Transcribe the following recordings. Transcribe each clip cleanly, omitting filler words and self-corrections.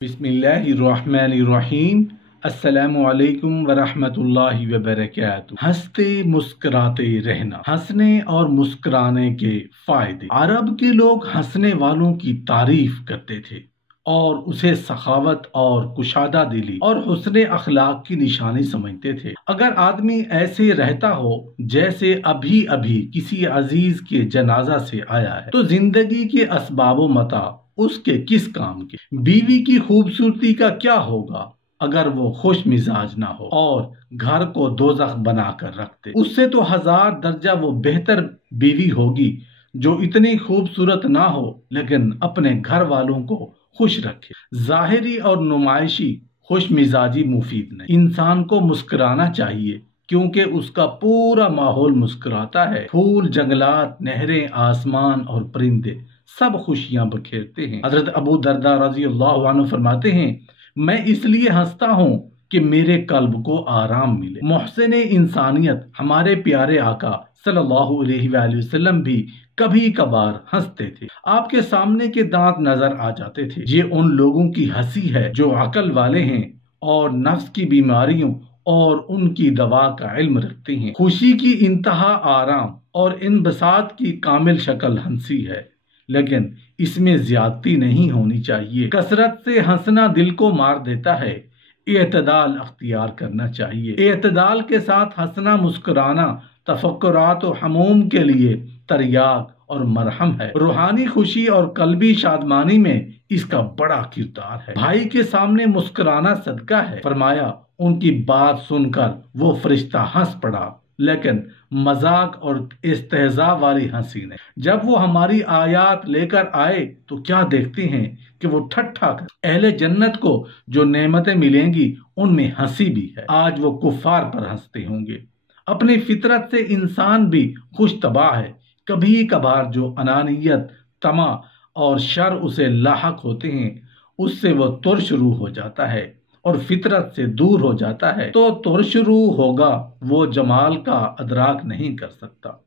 बिस्मिल्लाहिर्रहमानिर्रहीम। अस्सलाम वालेकुम वरहमतुल्लाहि वबरकातुहू। हंसते मुस्कुराते रहना। हंसने और मुस्कुराने के फायदे। अरब के लोग हंसने वालों की तारीफ करते थे और उसे सखावत और कुशादा दिली और हुस्ने अखलाक की निशानी समझते थे। अगर आदमी ऐसे रहता हो जैसे अभी अभी किसी अजीज के जनाजा से आया है तो जिंदगी के असबाबो मता उसके किस काम के। बीवी की खूबसूरती का क्या होगा अगर वो खुश मिजाज ना हो और घर को दोजख बना कर रखते। उससे तो 1000 दर्जा वो बेहतर बीवी होगी जो इतनी खूबसूरत ना हो लेकिन अपने घर वालों को खुश रखे। जाहिरी और नुमाइशी खुश मिजाजी मुफीद नहीं। इंसान को मुस्कुराना चाहिए क्योंकि उसका पूरा माहौल मुस्कुराता है। फूल, जंगलात, नहरें, आसमान और परिंदे सब खुशियां बखेरते हैं। हजरत अबू दरदा रजी अल्लाह अन्हु फरमाते हैं, मैं इसलिए हंसता हूँ कि मेरे कल्ब को आराम मिले। मोहसिन इंसानियत हमारे प्यारे आका सल्लल्लाहु अलैहि वसल्लम भी कभी कभार हंसते थे। आपके सामने के दांत नजर आ जाते थे। ये उन लोगों की हंसी है जो अकल वाले हैं और नफ्स की बीमारियों और उनकी दवा का इल्म रखते हैं। खुशी की इंतहा आराम और इनबसात की कामिल शक्ल हंसी है, लेकिन इसमें ज्यादती नहीं होनी चाहिए। कसरत से हंसना दिल को मार देता है। एतदाल अख्तियार करना चाहिए। एतदाल के साथ हंसना मुस्कुराना तफक्कुरात और हमूम के लिए तरियाक और मरहम है। रूहानी खुशी और कल्बी शादमानी में इसका बड़ा किरदार है। भाई के सामने मुस्कुराना सदका है। फरमाया, उनकी बात सुनकर वो फरिश्ता हंस पड़ा, लेकिन मजाक और इस्तेहजा वाली हंसी नहीं। जब वो हमारी आयात लेकर आए तो क्या देखते हैं कि वो ठट्ठा कर। अहले जन्नत को जो नेमतें मिलेंगी उनमें हंसी भी है। आज वो कुफार पर हंसते होंगे। अपनी फितरत से इंसान भी खुश तबाह है। कभी कभार जो अनानियत, तमा और शर उसे लाहक होते हैं उससे वो तुरशरू हो जाता है और फितरत से दूर हो जाता है तो तुरशरू होगा। वो जमाल का अदराक नहीं कर सकता।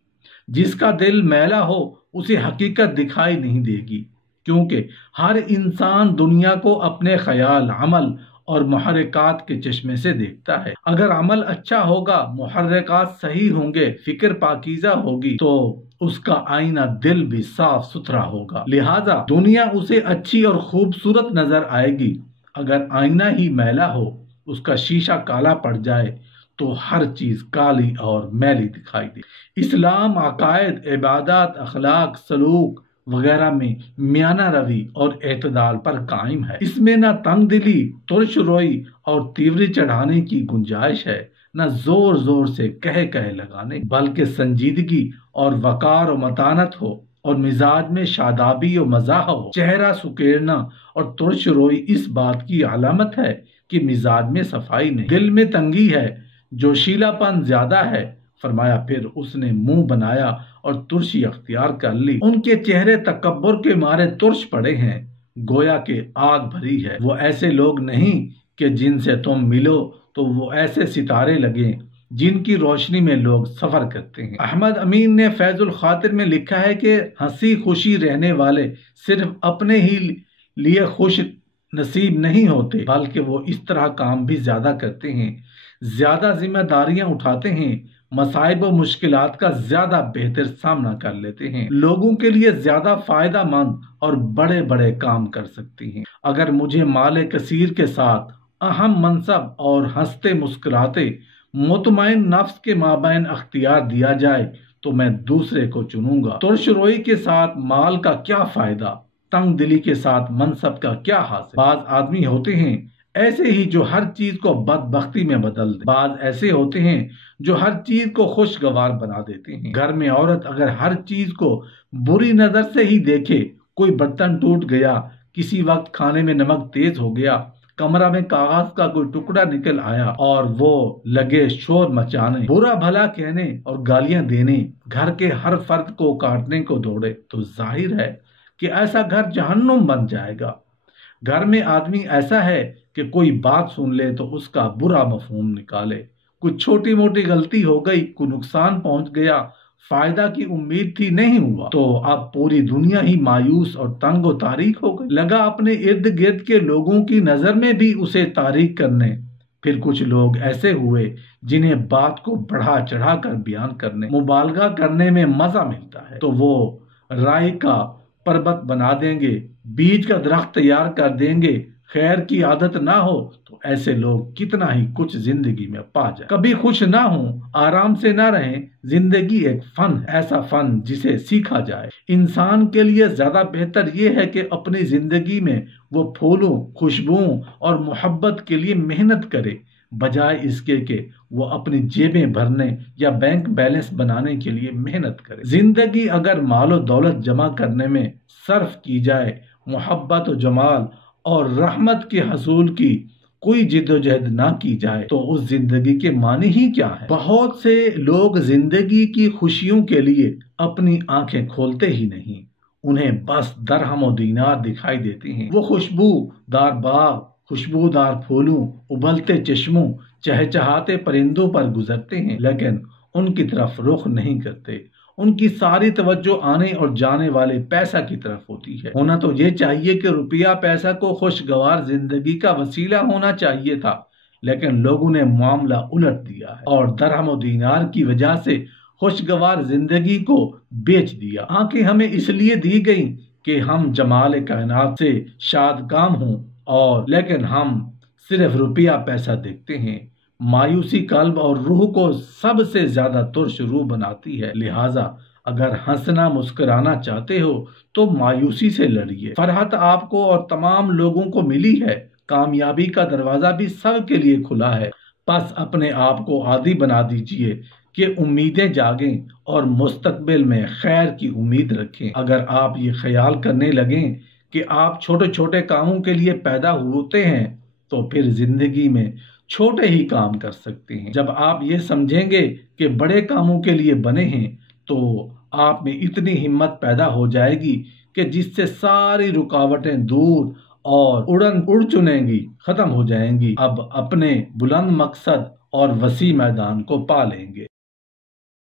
जिसका दिल मैला हो उसे हकीकत दिखाई नहीं देगी, क्योंकि हर इंसान दुनिया को अपने ख्याल, अमल और मुहर्रिकात के चश्मे से देखता है। अगर अमल अच्छा होगा, मुहर्रिकात सही होंगे, फिक्र पाकीज़ा होगी तो उसका आईना दिल भी साफ सुथरा होगा। लिहाजा दुनिया उसे अच्छी और खूबसूरत नजर आएगी। अगर आईना ही मैला हो, उसका शीशा काला पड़ जाए तो हर चीज काली और मैली दिखाई दे। इस्लाम अकायद, इबादत, अखलाक, सलूक वगैरह में मियाना रवि और एतदाल पर कायम है। इसमें न तंग दिली, तुरश रोई और तीवरी चढ़ाने की गुंजाइश है, न जोर जोर से कह लगाने, बल्कि संजीदगी और वकार और मतानत हो और मिजाज में शादाबी और मज़ा हो। चेहरा सुकेरना और तुरश रोई इस बात की अलामत है कि मिजाज में सफाई नहीं, दिल में तंगी है, जोशीलापन ज्यादा है। फरमाया, फिर उसने मुंह बनाया और तुरशी अख्तियार कर ली। उनके चेहरे तकब्बुर के मारे तुरश पड़े हैं, गोया के आग भरी है। वो ऐसे लोग नहीं कि जिनसे तुम मिलो तो वो ऐसे सितारे लगे जिनकी रोशनी में लोग सफर करते हैं। अहमद अमीन ने फैजुल खातिर में लिखा है कि हंसी खुशी रहने वाले सिर्फ अपने ही लिए खुश नसीब नहीं होते, बल्कि वो इस तरह काम भी ज्यादा करते हैं, ज्यादा जिम्मेदारियां उठाते हैं, मसाइब और मुश्किलात का ज्यादा बेहतर सामना कर लेते हैं, लोगों के लिए ज्यादा फायदा मंद और बड़े बड़े काम कर सकती हैं। अगर मुझे माले कसीर के साथ अहम मनसब और हंसते मुस्कुराते मुतमईन नफ्स के माबैन अख्तियार दिया जाए तो मैं दूसरे को चुनूंगा। तुरशरोई के साथ माल का क्या फायदा, तंग दिली के साथ मनसब का क्या हासिल। बाज आदमी होते हैं ऐसे ही जो हर चीज को बदबख्ती में बदल दे। बाज ऐसे होते हैं जो हर चीज को खुशगवार बना देते हैं। घर में औरत अगर हर चीज को बुरी नजर से ही देखे, कोई बर्तन टूट गया, किसी वक्त खाने में नमक तेज हो गया, कमरा में कागज का कोई टुकड़ा निकल आया और वो लगे शोर मचाने, बुरा भला कहने और गालियां देने, घर के हर फर्द को काटने को दौड़े, तो जाहिर है कि ऐसा घर जहन्नुम बन जाएगा। घर में आदमी ऐसा है कि कोई बात सुन ले तो उसका बुरा मफहूम निकाले। कुछ छोटी मोटी गलती हो गई, कोई नुकसान पहुंच गया, فائدہ کی امید تھی نہیں ہوا، تو اب پوری دنیا ہی مایوس اور تنگ و تاریک ہو گئی، لگا اپنے ارد گرد کے لوگوں کی نظر میں بھی اسے تاریک کرنے۔ پھر کچھ لوگ ایسے ہوئے جنہیں بات کو بڑھا چڑھا کر بیان کرنے، مبالغہ کرنے میں مزہ ملتا ہے، تو وہ رائے کا پربت بنا دیں گے، بیج کا درخت تیار کر دیں گے۔ خیر کی عادت نہ ہو تو ایسے لوگ کتنا ہی کچھ زندگی میں پا جائیں۔ کبھی خوش نہ ہوں، آرام سے نہ رہیں، زندگی ایک فن ہے، ایسا فن جسے سیکھا جائے۔ انسان کے لیے زیادہ بہتر یہ ہے کہ اپنی زندگی میں وہ پھولوں، خوشبوؤں اور محبت کے لیے محنت کرے، بجائے اس کے کہ وہ اپنی جیبیں بھرنے یا بینک بیلنس بنانے کے لیے محنت کرے۔ زندگی اگر مال و دولت جمع کرنے میں صرف کی جائے، محبت و جمال اور رحمت کے حصول کی کوئی جد و جہد نہ کی جائے، تو اس زندگی کے معنی ہی کیا ہے؟ بہت سے لوگ زندگی کی خوشیوں کے لیے اپنی آنکھیں کھولتے ہی نہیں، انہیں بس درہم و دینار دکھائی دیتے ہیں۔ وہ خوشبو دار باغ، خوشبودار پھولوں، ابلتے چشموں، چہچہاتے پرندوں پر گزرتے ہیں، لیکن ان کی طرف رخ نہیں کرتے۔ ان کی ساری توجہ آنے اور جانے والے پیسہ کی طرف ہوتی ہے۔ ہونا تو یہ چاہیے کہ روپیہ پیسہ کو خوشگوار زندگی کا وسیلہ ہونا چاہیے تھا، لیکن لوگوں نے معاملہ الٹ دیا ہے اور درہم و دینار کی وجہ سے خوشگوار زندگی کو بیچ دیا۔ آنکھیں ہمیں اس لیے دی گئیں کہ ہم جمال کائنات سے شادکام ہوں، اور لیکن ہم صرف روپیہ پیسہ دیکھتے ہیں۔ مایوسی قلب اور روح کو سب سے زیادہ ترش روح بناتی ہے، لہٰذا اگر ہنسنا مسکرانا چاہتے ہو تو مایوسی سے لڑیے۔ فرحت آپ کو اور تمام لوگوں کو ملی ہے، کامیابی کا دروازہ بھی سب کے لیے کھلا ہے، بس اپنے آپ کو عادی بنا دیجئے کہ امیدیں جاگیں اور مستقبل میں خیر کی امید رکھیں۔ اگر آپ یہ خیال کرنے لگیں کہ آپ چھوٹے چھوٹے کاموں کے لیے پیدا ہوتے ہیں تو پھر زندگی میں چھوٹے ہی کام کر سکتے ہیں۔ جب آپ یہ سمجھیں گے کہ بڑے کاموں کے لیے بنے ہیں تو آپ میں اتنی ہمت پیدا ہو جائے گی کہ جس سے ساری رکاوٹیں دور اور اڑ چنیں گی، ختم ہو جائیں گی۔ اب اپنے بلند مقصد اور وسیع میدان کو پا لیں گے۔